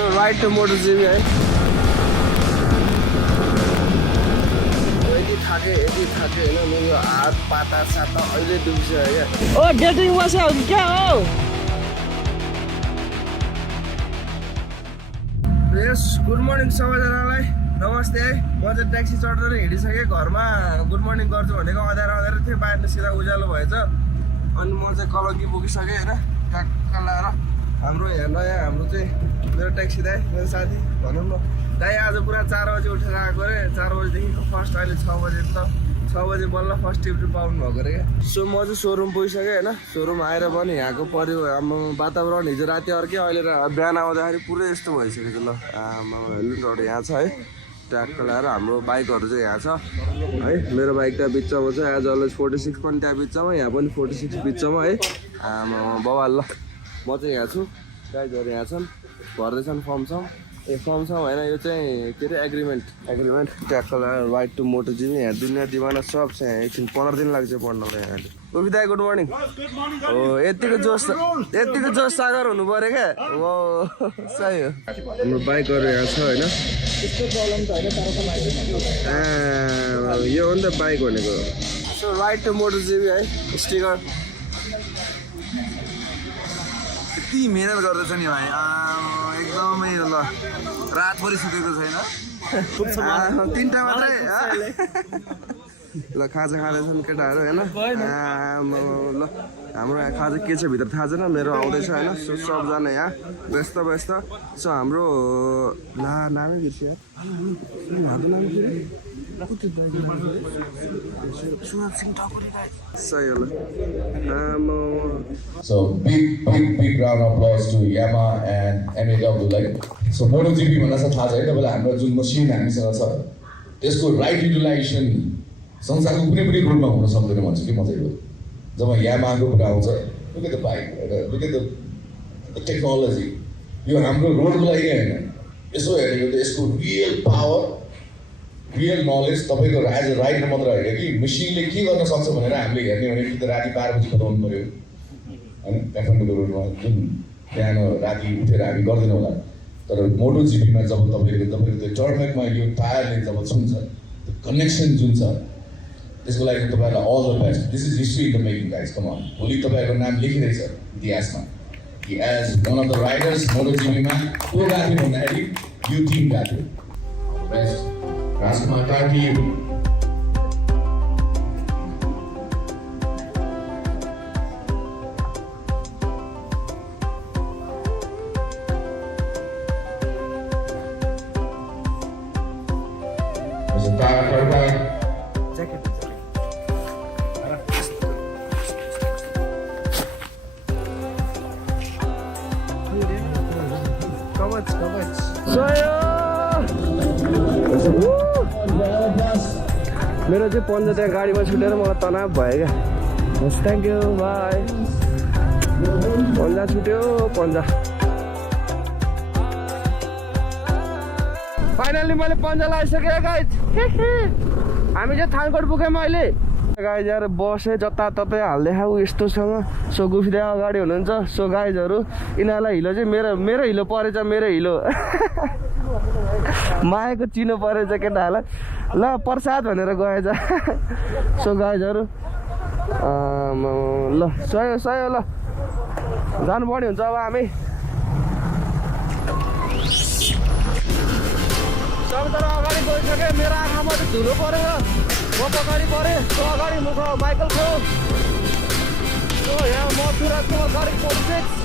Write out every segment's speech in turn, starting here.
So ride to MOTOGP है यति थाके हैन मेरो हात पाता साता अहिले दुख्छ है क्या ओ डेटिङ बस्यो क्या हो यस गुड मर्निङ सबैजनालाई नमस्ते है म चाहिँ ट्याक्सी चढेर हिँडिसकेँ घरमा गुड मर्निङ गर्छु भनेको अँध्यारो थियो बाहिर निस्किँदा उज्यालो भएछ अनि म चाहिँ कलङ्की पुगिसकेँ होइन ट्याक्क लाएर हाम्रो यहाँ नयाँ हाम्रो चाहिँ मेरो ट्याक्सी दाइ मेरो साथी भनौँ न दाइ आज पुरा 4 बजी उठेर आएको अरे 4 बजीदेखिको फर्स्ट अहिले 6 बजे त 6 बजे बल्ल फर्स्ट टिप्टी पाउनु भएको अरे क्या सो म चाहिँ सोरुम पुगिसकेँ होइन सोरुम आएर पनि यहाँको हाम्रो वातावरण हिजो राति अर्कै अहिले बिहान आउँदाखेरि पुरै यस्तो भइसकेको ल हेलमेटहरू यहाँ छ है ट्याक्क लगाएर हाम्रो बाइकहरू चाहिँ यहाँ छ है मेरो बाइक त्यहाँ बिचमा छ एज अलवेज 46 पनि त्यहाँ बिचमा यहाँ पनि 46 बिचमा है बवाल ल म चाहिँ यहाँ छु गाइजहरू यहाँ छन् भर्दैछन् फर्म छ होइन यो चाहिँ के अरे एग्रिमेन्ट ट्याक्क लगाएर राइड टु MOTOGP यहाँ दुनियाँ दिवाना सब छ यहाँ एकछिन 15 दिन लाग्छ पढ्नलाई यहाँले गोपी दाइ गुड मर्निङ हो यतिको जोस सागर हुनु पऱ्यो क्या हो सही हो हाम्रो बाइकहरू यहाँ छ होइन यो हो नि त बाइक भनेको सो राइड टु MOTOGP है स्टिकर यति मेहनत गर्दैछ नि भाइ एकदमै ल रातभरि सुतेको छैन 3टा मात्रै ल खाजा खाँदैछन् केटाहरू होइन ल हाम्रो यहाँ खाजा के छ भित्र थाहा छैन मेरो आउँदैछ होइन सो सबजना यहाँ व्यस्त सो हाम्रो नामै बिर्स्यो यार नाम सही हो So big round of applause to Yamaha and MOTOGP like. So MOTOGP भन्दा चाहिँ थाहा छ है तपाईलाई हाम्रो जुन मसिन हामीसँग छ त्यसको राइट युटिलाइजेसन संसारको कुनै पनि रोडमा हुन सक्दैन भन्छ कि म चाहिँ जब यामाहाको कुरा आउँछ look at the bike look at the technology यो हाम्रो रोडको लागि हैन यसो हेरेको त यसको रियल पावर रियल नलेज तपाईको राइडर मात्र होइन कि मसिनले के गर्न सक्छ भनेर हामीले हेर्ने भने कि त राति 12 बजी बताउनु पर्यो हैन काठमाडौँको रोडमा जुन बिहान राति उठेर हामी गर्दैनौँ होला तर MOTOGPमा जब तपाईको त्यो टर्नमेकमा यो टायरले जब छुन्छ त्यो कनेक्सन जुन छ त्यसको लागि तपाईलाई all the best this is history in the making guys come on भोलि तपाईको नाम लेखिरहेछ इतिहासमा कि as one of the riders MOTOGPमा को गाथ्यो भन्दाखेरि यो टिम गाथ्यो बेस्ट राजकुमार कार्की मेरो चाहिँ पन्जा त्यहाँ गाडीमा छुटेर मलाई तनाव भयो क्या हस् थ्याङ्क यू बाई पन्जा छुट्यो पन्जा फाइनल्ली मैले पन्जा लगाइसकेँ गाइज हामी चाहिँ थानकोट पुग्यौँ अहिले गाइज यार बसै जताततै हाल्दै खाऊ यस्तोसँग सो गुफिँदै अगाडि हुनुहुन्छ सो गाइजहरू यिनीहरूलाई हिलो चाहिँ मेरो हिलो परेछ मेरो हिलो मायाको चिनो परेछ केटाहरूलाई ल प्रसाद भनेर गएछ सो गाइजहरू ल सही हो ल जानुपर्ने हुन्छ अब हामी सबैजना अगाडि गइसकेँ मेरो आँखामा चाहिँ धुलो परेर म पछाडि परेँ सो अगाडि मुख माइकल खो सो यहाँ म सुरजको अगाडि 46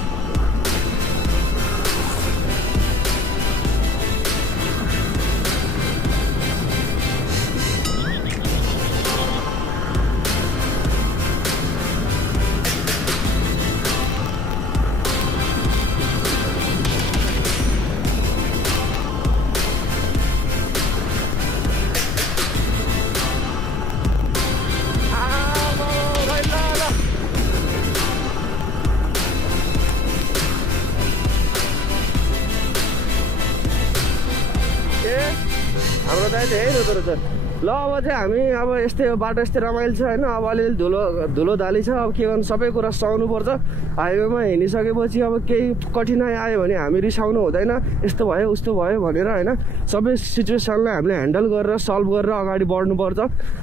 हाम्रो दाइ चाहिँ हेर्नु त ल अब चाहिँ हामी अब यस्तै बाटो यस्तै रमाइलो छ होइन अब अलिअलि धुलो धाली छ अब के गर्नु सबै कुरा सहाउनुपर्छ हाइवेमा हिँडिसकेपछि अब केही कठिनाइ आयो भने हामी रिसाउनु हुँदैन यस्तो भयो उस्तो भयो भनेर होइन सबै सिचुएसनलाई हामीले ह्यान्डल गरेर सल्भ गरेर अगाडि बढ्नुपर्छ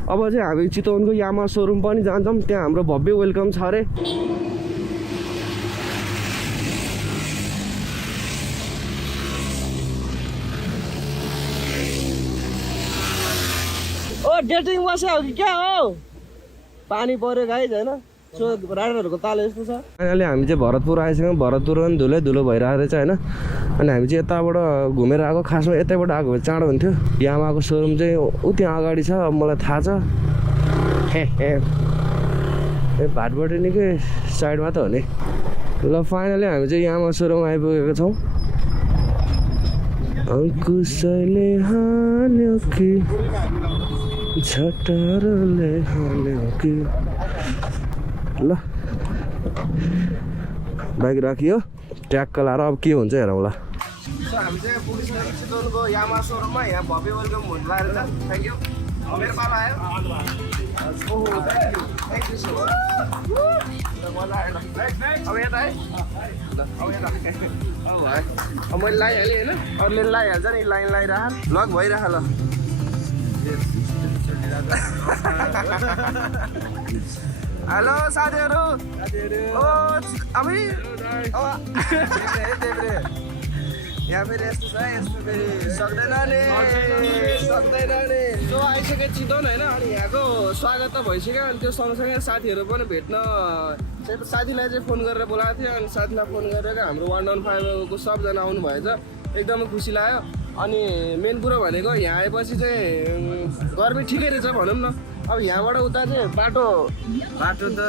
अब चाहिँ हामी चितवनको यामा सोरुम पनि जान्छौँ त्यहाँ हाम्रो भव्य वेलकम छ अरे डेटिङ बस्यो कि क्या हो पानी पऱ्यो गाइज होइन सो राइडरहरूको ताल यस्तो छ अहिले हामी चाहिँ भरतपुर आइसक्यौँ भरतपुर पनि धुलै भइरहेको रहेछ होइन अनि हामी चाहिँ यताबाट घुमेर आएको खासमा यतैबाट आएको भए चाँडो हुन्थ्यो यामाको सोरुम चाहिँ ऊ त्यहाँ अगाडि छ अब मलाई थाहा छ ए भाटबाट निकै साइडमा त हो नि ल फाइनली हामी चाहिँ यामा सोरुम आइपुगेको छौँ अंकुशले हान्यो कि झटारले हाल्यो कि ल बाइक राखियो ट्याक्क लाएर अब के हुन्छ हेरौँ ल हामी चाहिँ पुगिसकेको चितवनको यामा सोरुममा यहाँ भव्य वेलकम हुनु लागेको छ थ्याङ्क यू मेरो पाला आयो थ्याङ्क यू सो मजा आयो अब यता है ल अब यता अब भयो अब मैले लगाइहालेँ होइन अरूले लगाइहाल्छ नि लाइन लगाइरह लक भइरह ल हेलो साथीहरू यहाँ फेरि यस्तो छ यस्तो फेरि सक्दैन नि जो आइसक्यो चितवन होइन अनि यहाँको स्वागत त भइसक्यो अनि त्यो सँगसँगै साथीहरू पनि भेट्न साथीलाई चाहिँ फोन गरेर बोलाएको थियो अनि साथीलाई फोन गरेर हाम्रो 115को सबजना आउनु भएछ एकदमै खुसी लाग्यो अनि मेन कुरो भनेको यहाँ आएपछि चाहिँ गर्मी ठिकै रहेछ भनौँ न अब यहाँबाट उता चाहिँ बाटो त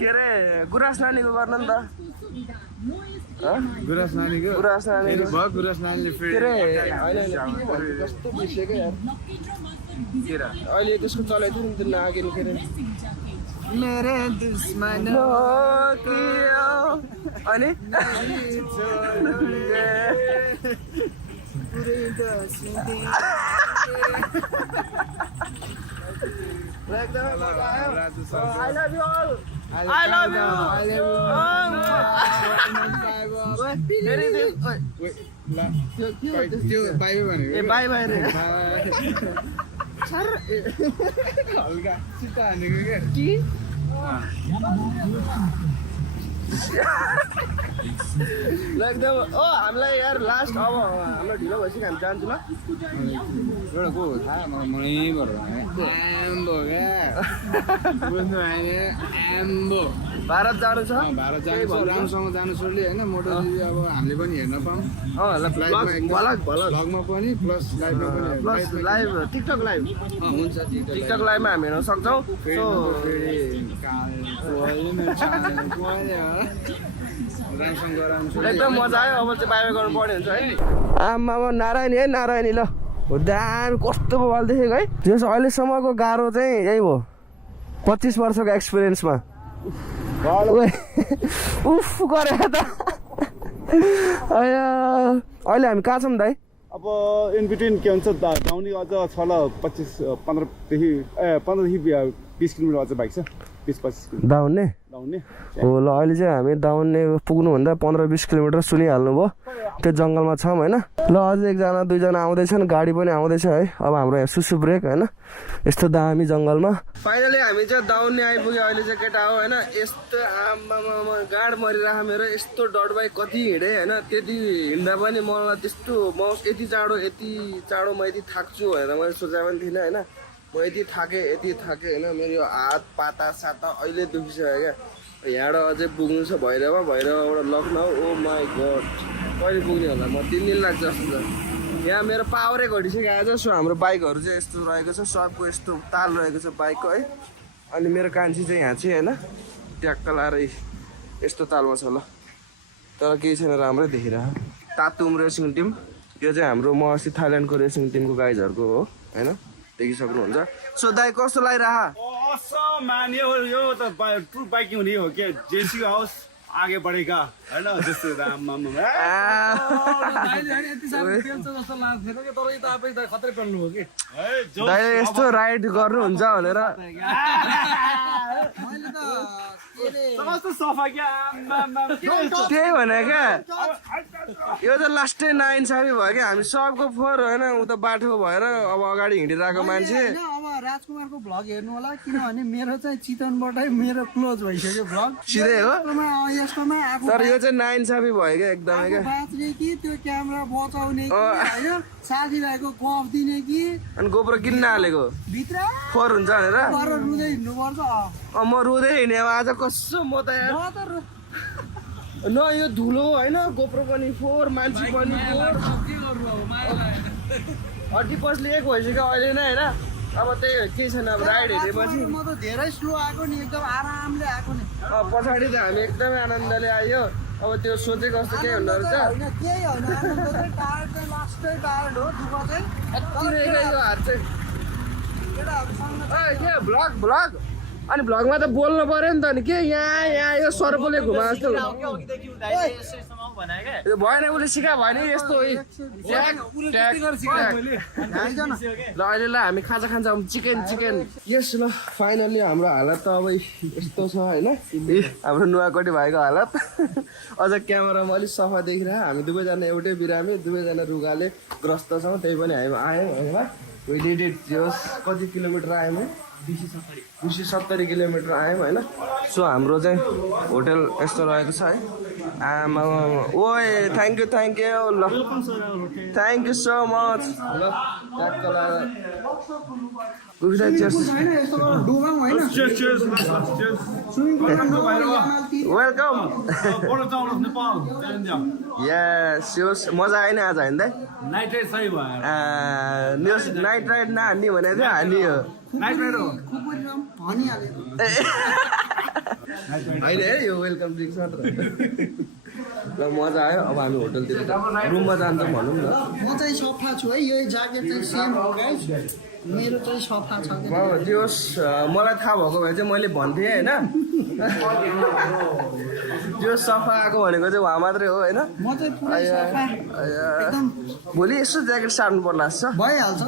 के अरे गुराँस नानीको गर्नु नि त गुराँस नानीको के अरे होइन कस्तो बिर्सेको यार अहिले त्यसको चलाइदियो नि त्यो नागिन के अरे मेरे दुश्मन अनि I love you all. I love you. Bye bye रे हल्का सिता हानेको के कि एकदम हामीलाई यार लास्ट अब हामीलाई ढिलो भइसक्यो हामी जान्छु ल एउटा को थाहा महीँबाट एम्बो क्या बुझ्नु आएन एम्बो भारत जानु छ भारत जानु छ राम्रोसँग जानु छोड्ले होइन मोटोजीबी अब हामीले पनि हेर्न पाऊँ भ्लगमा पनि प्लस लाइभ टिकटक लाइभ हुन्छ टिकटक लाइभमा हामी हेर्न सक्छौँ एकदम मजा आयो अब चाहिँ बाहिर गर्नु पर्ने हुन्छ है आमामा नारायणी है नारायणी ल दामी कस्तो मोबाइल देखेको है त्यस अहिलेसम्मको गाह्रो चाहिँ यही हो 25 वर्षको एक्सपिरियन्समा उफ गरे त अहिले हामी कहाँ छौँ दाइ अब इन बिट्विन के भन्छ डाउनी अझ छ ल 15देखि 20 किलोमिटर अझ बाइक छ 20-25 किलोमिटर दाउन्ने हो ल अहिले चाहिँ हामी दाउन्ने पुग्नुभन्दा 15-20 किलोमिटर सुनिहाल्नु भयो त्यो जङ्गलमा छौँ होइन ल अझै एकजना दुईजना आउँदैछन् गाडी पनि आउँदैछ है अब हाम्रो यहाँ सुसु ब्रेक होइन यस्तो दामी जङ्गलमा फाइनली हामी चाहिँ दाउन्ने आइपुग्यो अहिले चाहिँ केटा हो होइन यस्तो आम्मामा गाड मरिरह मेरो यस्तो डट बाइक कति हिँडेँ होइन त्यति हिँड्दा पनि मलाई त्यस्तो म यति चाँडो म यति थाक्छु भनेर मैले सोचेको पनि थिइनँ होइन म यति थाकेँ होइन मेरो यो हात पाता साता अहिले दुखिसक्यो क्या यहाँबाट अझै पुग्नु छ भैरवबाट लखनऊ ओ माई गड कहिले पुग्ने होला म 3 दिन लाग्छ जस्तो छ यहाँ मेरो पावरै घटिसक्यो आज सो हाम्रो बाइकहरू चाहिँ यस्तो रहेको छ सबको यस्तो ताल रहेको छ बाइकको है अनि मेरो कान्छी चाहिँ यहाँ चाहिँ होइन ट्याक्क लाएर यस्तो तालमा छ ल तर केही छैन राम्रै देखिरह तातुम रेसिङ टिम यो चाहिँ हाम्रो म अस्ति थाइल्यान्डको रेसिङ टिमको गाइजहरूको हो होइन देखिसक्नुहुन्छ सो दाइ कस्तो लागिरह मान्यो यो त ट्रु बाइकिङ हुने हो के जेसी हाउस आगे बढेका हैन जस्तो दाइले यस्तो राइड गर्नुहुन्छ भनेर त्यही भने क्या यो त लास्टै नाइन्साफी भयो क्या हामी सबको फोहोर होइन उता बाटो भएर अब अगाडि हिँडिरहेको मान्छे अब राजकुमारको भ्लग हेर्नु होला किनभने मेरो चाहिँ चितवनबाटै मेरो क्लोज भइसक्यो भ्लग सिधै हो यसकोमा आफू तर यो चाहिँ नाइन्साफी भयो क्या एकदमै क्या बाँच्ने कि त्यो क्यामेरा बचाउने कि होइन साथीभाइको गफ दिने कि अनि गोप्रो किन्न हालेको भित्र फोहोर हुन्छ भनेर गरेर रुँदै हिँड्नुपर्छ म रुँदै हिँडेँ अब आज कसो म त यार न यो धुलो होइन गोप्रो पनि फोहोर मान्छे पनि फोहोर हड्डी पस्ले एक भइसक्यो अहिले नै होइन अब त्यही केही छैन अब राइड हेरेपछि म त धेरै स्लो आएको नि एकदम आरामले आएको नि पछाडि त हामी एकदमै आनन्दले आयो अब त्यो सोचेको जस्तो केही हुँदो रहेछ होइन केही होइन आनन्द चाहिँ टायर्ड चाहिँ लास्टै टायर्ड हो दुःख चाहिँ तिरेको यो हात चाहिँ केटाहरूसँग के भ्लग अनि भ्लगमा त बोल्नु पर्यो नि त नि के यहाँ यो सर्पले घुमा जस्तो यो भएन उसले सिका भएन यस्तो ल अहिले ल हामी खाजा खान्छ चिकन यस ल फाइनल्ली हाम्रो हालत त अब यस्तो छ होइन हाम्रो नुवाकोटी भएको हालत अझ क्यामेरामा अलिक सफा देखिरह हामी दुवैजना एउटै बिरामी दुवैजना रुगाले ग्रस्त छौँ त्यही पनि हामी आयौँ होइन कति किलोमिटर आयौँ 270 किलोमिटर आयौँ होइन सो हाम्रो चाहिँ होटल यस्तो रहेको छ है आमा ओए थ्याङ्क यू ल थ्याङ्क यू सो मच ल वेलकम यस मजा आएन आज हिँड्दै नाइट राइड नहान्ने भनेको थियो हानियो होइन है यो वेलकम ड्रिङ्क्स मात्र ल मजा आयो अब हामी होटलतिर रुममा जान्छौँ भनौँ न म चाहिँ सफा छु है यो ज्याकेट चाहिँ सेम हो गाइस मेरो चाहिँ सफा छ त्यो मलाई थाहा भएको भए चाहिँ मैले भन्थेँ होइन त्यो सफा आएको भनेको चाहिँ उहाँ मात्रै हो होइन म चाहिँ पुरै सफा एकदम भोलि यसो ज्याकेट सार्नु पर्ला जस्तो भइहाल्छ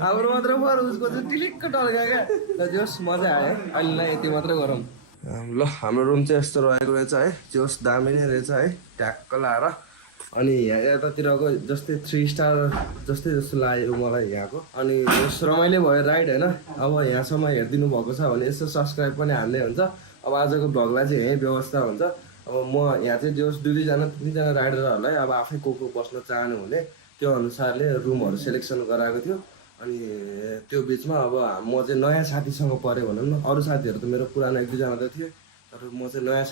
हाम्रो मात्र पऱ्यो उसको चाहिँ टिलिक्क टल्क्यो क्या ल जोस् मजा आयो अहिले यति मात्रै गरौँ ल हाम्रो रुम चाहिँ यस्तो रहेको रहेछ है जोस् दामी नै रहेछ है ट्याक्क लाएर अनि यहाँ यतातिरको जस्तै 3 स्टार जस्तै जस्तो लाग्यो मलाई यहाँको अनि यस रमाइलो भयो राइड होइन अब यहाँसम्म हेरिदिनु भएको छ भने यसो सब्सक्राइब पनि हाल्दै हुन्छ अब आजको भ्लगलाई चाहिँ यहीँ व्यवस्था हुन्छ अब म यहाँ चाहिँ जोस् 2-2जना 3जना राइडरहरूलाई अब आफै को बस्न चाहनु हुने त्यो अनुसारले रुमहरू सेलेक्सन गराएको थियो अनि त्यो बिचमा अब म चाहिँ नयाँ साथीसँग परेँ भनौँ न अरू साथीहरू त मेरो पुरानो 1-2जना त थियो तर म चाहिँ नयाँ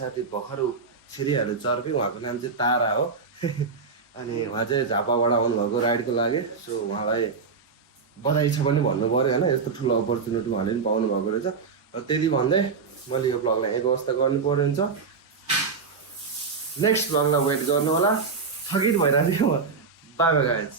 साथी भर्खर छिरिहाल्यो चर्पी उहाँको नाम चाहिँ तारा हो अनि उहाँ चाहिँ झापाबाट आउनुभएको राइडको लागि सो उहाँलाई बधाई छ पनि भन्नु पऱ्यो होइन यस्तो ठुलो अपर्च्युनिटी उहाँले पनि पाउनु भएको रहेछ र त्यति भन्दै मैले यो भ्लगलाई एक अवस्था गर्नु पर्यो हुन्छ नेक्स्ट भ्लगलाई वेट गर्नु होला थकित भइरहेको थियो म बाई बाई गाइज